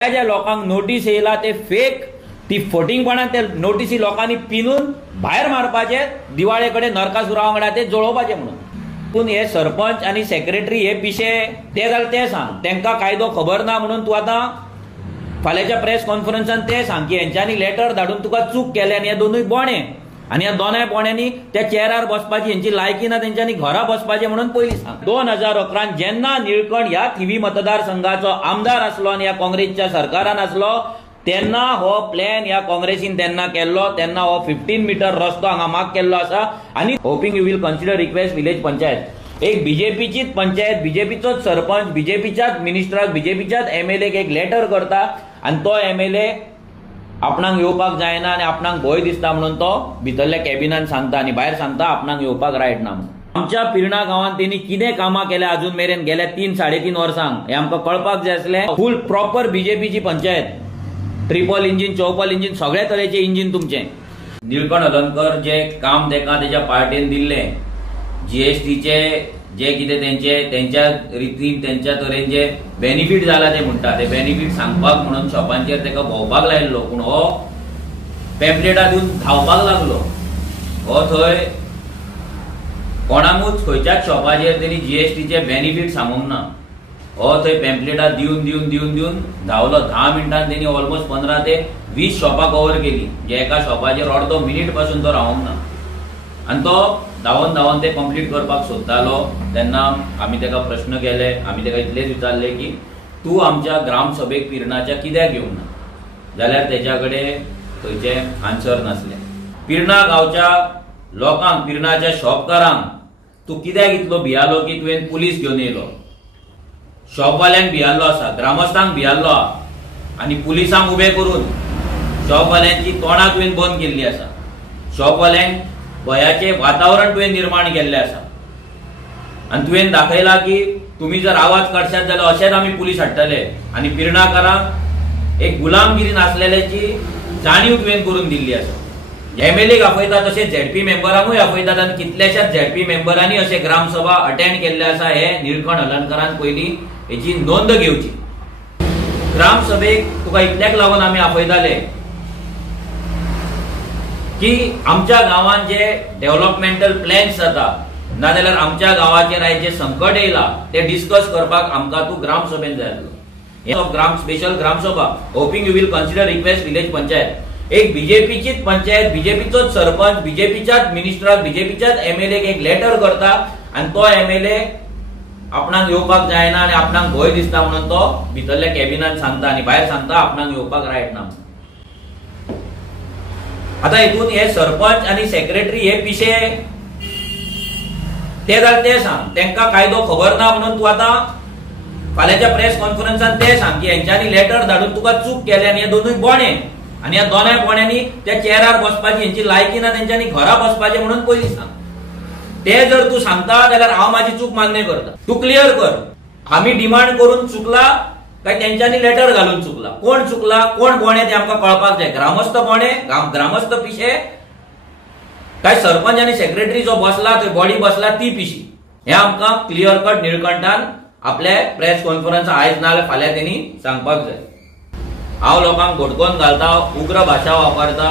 ज्या लोकांक नोटीस येयला ते फेक ती फटिंगपणान ते नोटीसी लोकांनी पिनून भायर मारपाचे दिवाळे कडेन नरकासुरा वांगडा ते जळोवपाचे म्हणून पूण हे सरपंच आनी सेक्रेटरी हे पिशे ते जाल्यार ते सांग तांकां कायदो खबर ना म्हणून तूं आतां फाल्यांच्या प्रेस कॉन्फरन्सान ते सांग की हेंच्यांनी लेटर धाडून तुका चूक केल्या आनी हे दोनूय बोणे आनी ह्या दोनाय बोण्यांनी त्या चेअरार बसपाची हेंची लायकी ना तेंच्यांनी घरा बसपाचें म्हणून पयलीं सांग 2011 जेन्ना निळकंठ ह्या थिवी मतदारसंघाचो आमदार आसलो आनी ह्या काँग्रेसच्या सरकारान आसलो तेन्ना हो प्लॅन ह्या काँग्रेसीन तेन्ना केल्लो तेन्ना हो 15 मीटर रस्तो हांगा माग केल्लो आसा आनी hoping you will consider request village panchayat एक बीजेपीचीच पंचायत बीजेपीचोच सरपंच बीजेपीच्याच मिनिस्टराक बीजेपीच्याच एमएलएक एक लेटर करता आनी तो एमएलए आपणाक येवपाक जायना आनी आपणाक भंय दिसता म्हणून तो भितरल्या कॅबिनान सांगता आनी भायर सांगता आपणाक येवपाक रायट ना म्हणून आमच्या पिर्णा गांवांत तेणी कितें कामां केल्या अजून मेरेन गेल्या 3-3.5 वर्सांक हे आमकां कळपाक जाय आसलें फूल प्रॉपर बीजेपीची पंचायत ट्रिपल इंजिन चौपल इंजिन सगळ्या तरेचे इंजिन तुमचे निळकंठ हलर्णकर जे काम तेका तेच्या पार्टीन दिल्ले जीएसटीचे जे कितें तेंच्या रितीन तेंच्या तरेन जे बेनिफीट जाला ते म्हणटा ते बेनिफीट सांगपाक म्हणून शॉपांचेर तेका भोंवपाक लायल्लो पूण हो पॅम्पलेटां दिवन धांवपाक लागलो हो थंय कोणाकूच खंयच्याच शॉपाचेर तरी जीएसटीचे बेनिफीट सांगूंक ना हो थंय पॅम्पलेटां दिवन धांवलो 10 मिनटान तेणी ऑलमोस्ट 15 ते 20 शॉपां कव्हर केली जे एका शॉपाचेर अर्दो मिनीट पासून तो रावंक ना आनी तो धांवन ते कंप्लीट करपाक सोदतालो तेन्ना आमी तेका प्रश्न केले आमी तेका इतलेच विचारले की तूं आमच्या ग्रामसभेक पिर्णाच्या कित्याक येवंक ना जाल्यार तेच्या कडेन थंयचे आन्सर नासले पिर्णा गांवच्या लोकांक पिर्णाच्या शॉपकारांक तूं कित्याक इतलो भियालो की तुवें पुलीस घेवन येयलो शॉपवाल्यांक भियाल्लो आसा ग्रामस्थांक भियाल्लो आहा आनी पुलिसांक उबे करून शॉपवाल्यांची तोंडां तुवें बंद केल्ली आसा शॉपवाल्यांक भयाचे वातावरण तुवें निर्माण केल्लें आसा आनी तुवें दाखयला की तुमी जर आवाज काडशात जाल्यार अशेंच आमी पुलीस हाडटले आनी पिर्णाकारांक एक गुलामगिरीन आसलेल्याची जाणीव तुवें करून दिल्ली आसा एमएलएक आपयता तशें झेडपी मेंबरांकूय आपयतात आनी कितल्याशाच झेडपी मेंबरांनी अशे ग्रामसभा अटेंड केल्ले आसा हे निळकंठ हलर्णकरान पयलीं हेची नोंद घेवची ग्रामसभेक तुका इतल्याक लागून आमी आपयताले की आमच्या गांवांत जे डेव्हलपमेंटल प्लॅन्स जाता नाजाल्यार आमच्या गांवाचेर आयज जे संकट येयला ते डिस्कस करपाक आमकां तूं ग्रामसभेन जाय आसलो स्पेशल ग्रामसभा hoping you will consider request village panchayat एक बीजेपीचीच पंचायत बीजेपीचोच सरपंच बीजेपीच्याच मिनिस्टराक बीजेपीच्याच एमएलएक एक लेटर करता आनी तो एमएलए आपणाक येवपाक जायना आनी आपणाक भंय दिसता म्हणून तो भितरल्या कॅबिनान सांगता आनी भायर सांगता आपणाक येवपाक रायट ना आता हितून हे सरपंच आनी सेक्रेटरी हे पिशे ते जाल्यार ते सांग तांकां कायदो खबर ना म्हणून तूं आतां फाल्यांच्या प्रेस कॉन्फरन्सान ते सांग की हेंच्यांनी लेटर धाडून तुका चूक केल्या आनी हे दोनूय बोणे आनी ह्या दोनाय बोण्यांनी त्या चेअरार बसपाची हेंची लायकी ना तेंच्यांनी घरा बसपाचें म्हणून पयलीं सांग ते जर तूं सांगता जाल्यार हांव म्हाजी चूक मान्य करता तूं क्लियर कर आमी डिमांड करून चुकला काय तेंच्यांनी लेटर घालून चुकला कोण बोणे ते आमकां कळपाक जाय ग्रामस्थ बोणे ग्रामस्थ पिशे काय सरपंच आनी सेक्रेटरी जो बसला थंय बॉडी बसला ती पिशी हे आमकां क्लियर कट निळकंठान आपले प्रेस कॉन्फरन्स आयज नाल्यार फाल्यां तेणी सांगपाक जाय हांव लोकांक भडकोवन घालता उग्र भाशा वापरता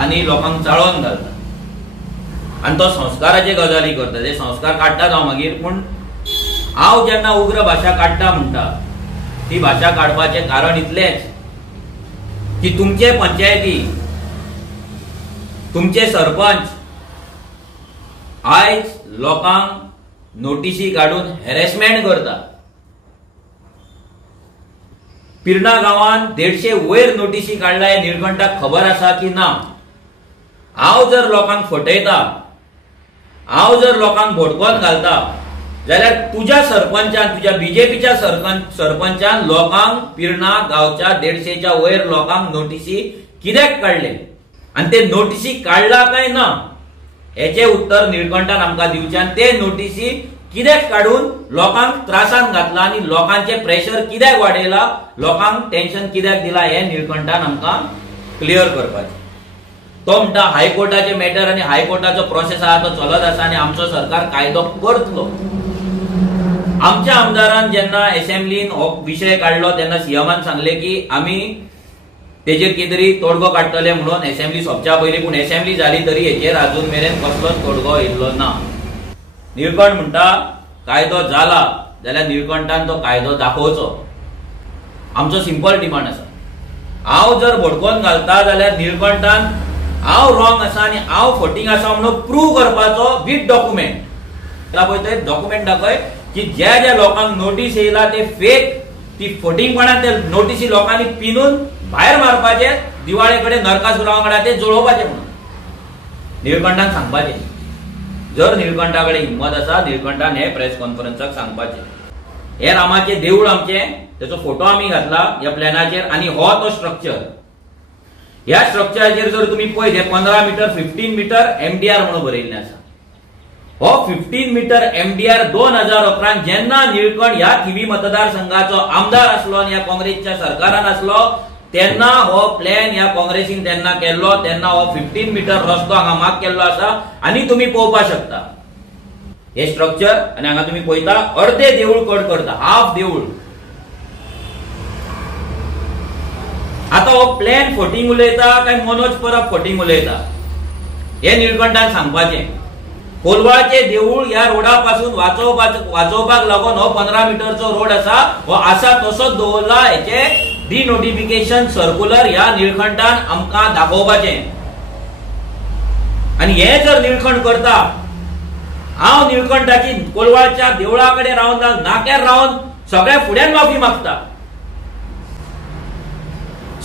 आनी लोकांक चाळोवन घालता आनी तो संस्काराचे गजाली करता ते संस्कार काडटात हांव मागीर पूण हांव जेन्ना उग्र भाशा काडटा म्हणटा ती भाशा काडपाचें कारण इतलेंच की तुमचे पंचायती तुमचे सरपंच आयज लोकांक नोटीसी काडून हॅरेसमेंट करता पिर्णा गांवांत 150 वयर नोटीसी काडला हे निळकंठाक खबर आसा की ना हांव जर लोकांक फटयता हांव जर लोकांक भडकोवन घालता जाल्यार तुझ्या सरपंचान तुझ्या बीजेपीच्या सरपंचान लोकांक पिर्णा गांवच्या 150च्या वयर लोकांक नोटीसी कित्याक काडले आनी ते नोटीसी काडला काय ना हेचे उत्तर निळकंठान आमकां दिवचें आनी ते नोटीसी कित्याक काडून लोकांक त्रासान घातला आनी लोकांचे प्रेशर कित्याक वाडयला लोकांक टेन्शन कित्याक दिला हे निळकंठान आमकां क्लियर करपाचें तो म्हणटा हायकोर्टाचे मॅटर आनी हायकोर्टाचो प्रोसेस आहा तो चलत आसा आनी आमचो सरकार कायदो करतलो आमच्या आमदारान जेन्ना असेंब्लीन हो विषय काढलो तेन्ना सीएमान सांगले की आम्ही तेजेर कितें तरी तोडगो काडटले म्हणून असेंब्ली सोंपच्या पयलीं, पूण असेंब्ली जाली तरी हेचेर अजून मेरेन कसलोच तोडगो येयल्लो ना. निळकंठ म्हणटा कायदो जाला जाल्यार निळकंठान तो कायदो दाखोवचो. आमचो सिंपल डिमांड आसा. हांव जर भडकोवन घालता जाल्यार निळकंठान हांव रॉंग आसा आनी हांव फटींग आसा म्हणून प्रूव करपाचो विथ डॉक्युमेंट. पळय डॉक्युमेंट दाखय की ज्या ज्या लोकांक नोटीस येयला ते फेक, ती फटींगपणान ते नोटीसी लोकांनी पिनून भायर मारपाचे, दिवाळे कडेन नरकासुरा वांगडा ते जळोवपाचे म्हणून निळकंठान सांगपाचे. जर निळकंठा कडेन हिम्मत आसा निळकंठान हे प्रेस कॉन्फरन्साक सांगपाचे. हे रामाचे देऊळ आमचे, त्याचो फोटो आम्ही घातला ह्या प्लॅनाचेर आणि हो तो स्ट्रक्चर. ह्या स्ट्रक्चराचेर जर तुम्ही पळयत 15 मीटर 15 मीटर एमडीआर म्हणून बरयल्लें आसा. हो 15 मीटर एमडीआर 2011 जेन्ना निळकंठ ह्या थिवी मतदारसंघाचो आमदार आसलो आणि ह्या काँग्रेसच्या सरकारान आसलो तेन्ना हो प्लॅन ह्या काँग्रेसीन तेन्ना केल्लो. तेन्ना हो 15 मीटर रस्तो हांगा मार्क केल्लो आसा आणि तुम्ही पळोवपाक शकता हे स्ट्रक्चर. आणि हांगा तुम्ही पळयता अर्धे देऊळ कट करता, हाफ देऊळ. आता हो प्लॅन फटींग उलयता काय मनोज परब फटींग उलयता हे निळकंठान सांगपाचें. कोलवाळचे देऊळ ह्या रोडा पासून वाचोवपाक लागून हो 15 मीटरचो रोड आसा हो आसा तसोच दवरला. हेचे डिनोटिफिकेशन सर्क्युलर ह्या निळकंठान आमकां दाखोवपाचें. आणि हे जर निळकंठ करता, हांव निळकंठाची कोलवाळच्या देवळा कडेन रावन नाक्यार रावन सगळ्या फुड्यान माफी मागता.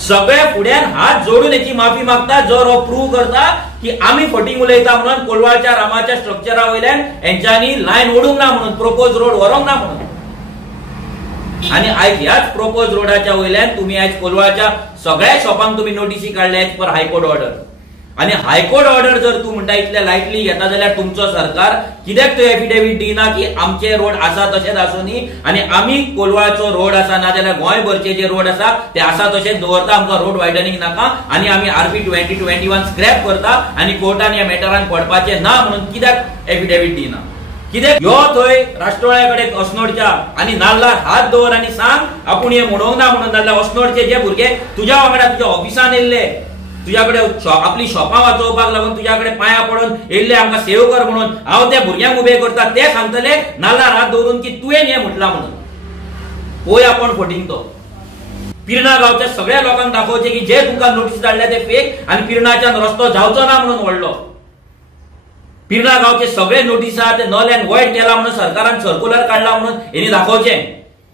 सगळ्या फुड्यान हात जोडून याची माफी मागता जर हो प्रूव्ह करता की आम्ही फटींग उलयता म्हणून कोलवाळच्या रामाच्या स्ट्रक्चरा वयल्यान हेंच्यांनी लायन ओडूंक ना म्हणून, प्रोपोज रोड व्हरोंक ना म्हणून. आणि आयज ह्याच प्रोपोज रोडाच्या वयल्यान तुम्ही आयज कोलवाळच्या सगळ्या शॉपांक तुम्ही नोटीसी काढल्या एज पर हायकोर्ट ऑर्डर. आणि हायकोर्ट ऑर्डर जर तू म्हणटा इतल्या लायटली घेता जाल्यार तुमचो सरकार कित्याक तो एफिडेविट दिना की आमचे रोड आसा तशेंच आसुनी आणि आम्ही कोलवाळचो रोड आसा ना जाल्यार गोंयभरचे जे रोड आसा ते आसा तशेंच दवरता, आमकां रोड वायडनिंग नाका आणि आम्ही आरपी 2021 स्क्रॅप करता आणि कोर्टान ह्या मॅटरान पडपाचे ना म्हणून कित्याक एफिडेविट दिना. कित्याक यो थंय राष्ट्रवाळ्याकडे अस्नोडच्या आणि नाल्लार हात दवर आणि सांग आपूण हे म्हणूंक ना म्हणून. नाल्यार अस्नोडचे जे भुरगे तुज्या वांगडा तुज्या ऑफिसान येयल्ले, तुझ्याकडे आपली शॉपां वाचोवपाक लागून तुझ्याकडे पांया पडून येयल्ले आमकां सेव कर म्हणून हांव त्या भुरग्यांक उबे करता, ते सांगतले नाल्लार हात दवरून की तुवें हें म्हटलां म्हणून. पळय आपण फटींग तो पिर्णा गांवच्या सगळ्या लोकांक दाखोवचे की जे तुमकां नोटीस धाडल्या ते फेक आणि पिर्णाच्यान रस्तो जावचो ना म्हणून व्हडलो. पिर्णा गांवचे सगळे नोटीसा ते नल अँड वॉइड केला म्हणून सरकारान सर्क्युलर काढला म्हणून हेणी दाखोवचें.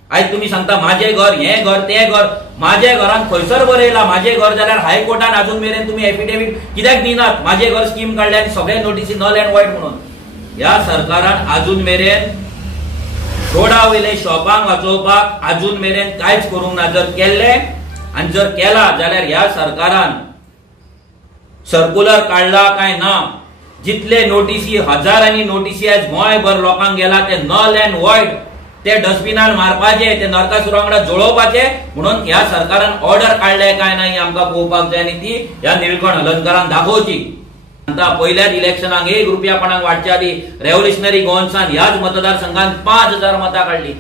आयज तुम्ही सांगता माझे घर, हे घर, ते घर. माझे घरान खंयसर बरयला माझे घर जाल्यार हायकोर्टान अजून मेरेन तुम्ही एफिडेविट कित्याक दिनात? माझे घर स्कीम काढल्या आनी सगळे नोटीसी नल अँड वॉइड म्हणून. ह्या सरकारान अजून मेरेन रोडा वयले शॉपांक वाचोवपाक अजून मेरेन कांयच करूंक ना. जर केल्ले आनी जर केला जाल्यार ह्या सरकारान सर्क्युलर काढला काय ना, जितले नोटीसी हजारांनी नोटीसी आज गोंयभर लोकांक गेला ते नल अँड वॉइड ते डस्टबिनान मारपाचे, ते नरकासुरा वांगडा जळोवपाचे म्हणून ह्या सरकारान ऑर्डर काढले काय नाही आमकां पळोवपाक जाय आनी ती ह्या निळकंठ हलनकरान दाखोवची. आता पहिल्याच इलेक्शनाक 1 रुपया वाडच्या आदी रेव्होल्युशनरी गोवन्सान ह्याच मतदारसंघात 5000 मतां काढली.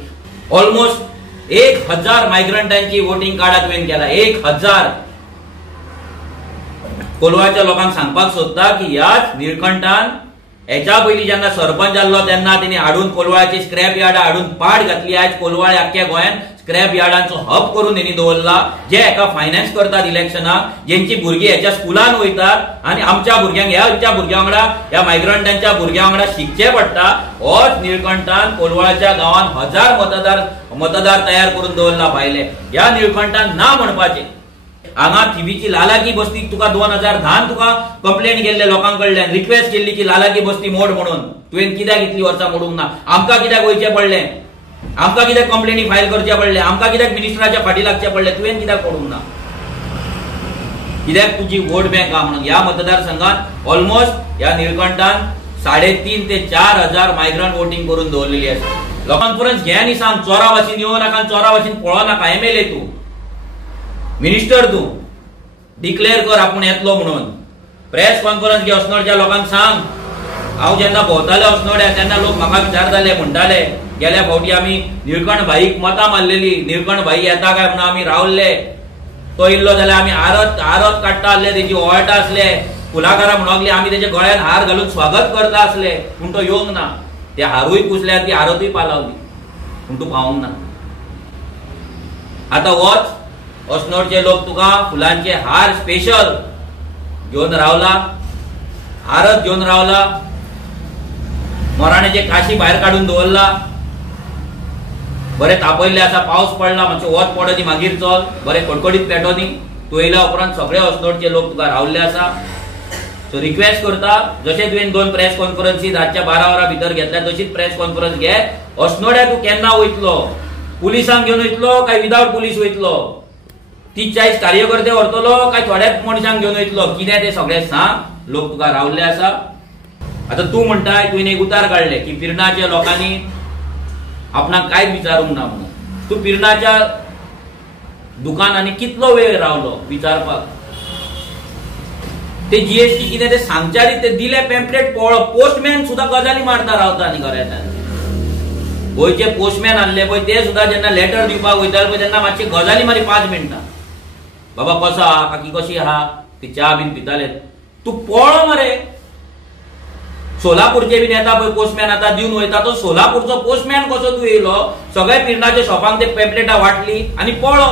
ऑलमोस्ट 1000 मायग्रंटांची वोटिंग कार्डां तुवें केला. 1000. कोलवाच्या लोकांक सांगपाक सोदता की ह्याच निळकंठान हेच्या पयलीं जेन्ना सरपंच जाल्लो तेन्ना तेणी हाडून कोलवाळ्याची स्क्रॅप यार्डां हाडून पाड घातली. आयज कोलवाळे आख्ख्या गोंयांत स्क्रॅप यार्डांचो हब करून तेणी दवरला, जे हेका फायनान्स करतात इलेक्शनाक, जेंची भुरगीं हेच्या स्कुलान वयतात आनी आमच्या भुरग्यांक ह्या भुरग्यां वांगडा ह्या मायग्रंटांच्या भुरग्यां वांगडा शिकचें पडटा. होच निळकंठान कोलवाळ्याच्या गांवांत 1000 मतदार तयार करून दवरला भायले. ह्या निळकंठान ना म्हणपाचें. हांगा थिवीची लालाकी बस्तीक तुका 2010 तुका कंप्लेंट केल्ले लोकांकडल्यान, रिक्वेस्ट केल्ली की लालाकी बस्ती मोड म्हणून. तुवें कित्याक इतली वर्सां मोडूंक ना? आमकां कित्याक वयचें पडलें? आमकां कित्याक कंप्लेनी फायल करचे पडले? आमकां कित्याक मिनिस्टराच्या फाटी लागचे पडले? तुवें कित्याक मोडूंक ना? कित्याक तुजी वोट बँक आहा म्हणून. ह्या मतदारसंघात ऑलमोस्ट ह्या निळकंठान 3.5 ते 4,000 मायग्रंट वोटिंग करून दवरलेली आसा. कॉन्फरन्स घे आनी सांग चोरा वाशीन येवं नाका, चोरा वाशीन पळोवं नाका. एमएलए तूं, मिनिस्टर तू डिक्लेअर कर आपण येतलो म्हणून. प्रेस कॉन्फरन्स घे, अस्नोडच्या लोकांक सांग. हांव जेन्ना भोंवताले अस्नोड्या तेन्ना लोक म्हाका विचारताले, म्हणटाले गेल्या फावटी आम्ही निळकंठ भाईक मतां मारलेली, निळकंठ भाई येता काय म्हणून आम्ही रावल्ले, तो इल्लो जाल्यार आम्ही आरत काडटा आसले, तेची ओळटा असले, फुलाकारां म्हणगली आम्ही त्याच्या गळ्यात हार घालून स्वागत करता असले, पूण तो येवंक ना. ते हारूय पुसल्यार ती आरतूय पालावली, पूण तूं पावूंक ना. आता वच अस्नोडचे लोक तुका फुलांचे हार स्पेशल घेऊन रावला, आरत घेऊन रावला, मराण्याचे काशी भायर काढून दवरला, बरे तापयल्ले आसा, पावस पडला, मातशें वत पडत मागीर चल, बरे कडकडीत पेटोनी. तूं येयल्या उपरांत सगळे अस्नोडचे लोक तुका रावल्ले आसा. सो रिक्वेस्ट करता, जशें तुवें 2 प्रेस कॉन्फरन्सी रातच्या 12 वरां भितर घेतल्या तशीच प्रेस कॉन्फरन्स घे. अस्नोड्या तूं केन्ना वयतलो, पुलिसांक घेवन वयतलो काय विदाउट पुलीस वयतलो, 30-40 कार्यकर्ते व्हरतलो काय थोड्याच मनशांक घेवन वयतलो, कितें तें सगळें सांग. लोक तुका रावल्ले आसा. आता तू म्हणटाय, तुवें एक उतार काडले की पिरणाच्या लोकांनी आपणाक कांयच विचारूंक ना म्हणून. तूं पिरणाच्या दुकानांनी कितलो वेळ रावलो विचारपाक. ते जीएसटी कितें ते सांगच्यारी ते दिले पॅम्पलेट पोस्टमॅन सुद्धा गजाली मारता रावता न्ही घरांतल्यान. गोंयचे पोस्टमॅन आसले पळय ते सुद्धा जेन्ना लेटर दिवपाक वयताले पळय तेन्ना मातशी गजाली मारी 5 मिनटां. बाबा कसो आहा, काकी कशी आहा, ती च्या बीन पिताले. तूं पळो मरे. सोलापूरचे बीन येता पळय पोस्टमॅन आतां दिवन वयता, तो सोलापूरचो पोस्टमॅन कसो तूं येयलो, सगळे पिरणाच्या शॉपांक ते पॅम्पलेटां वाटली आनी पळो.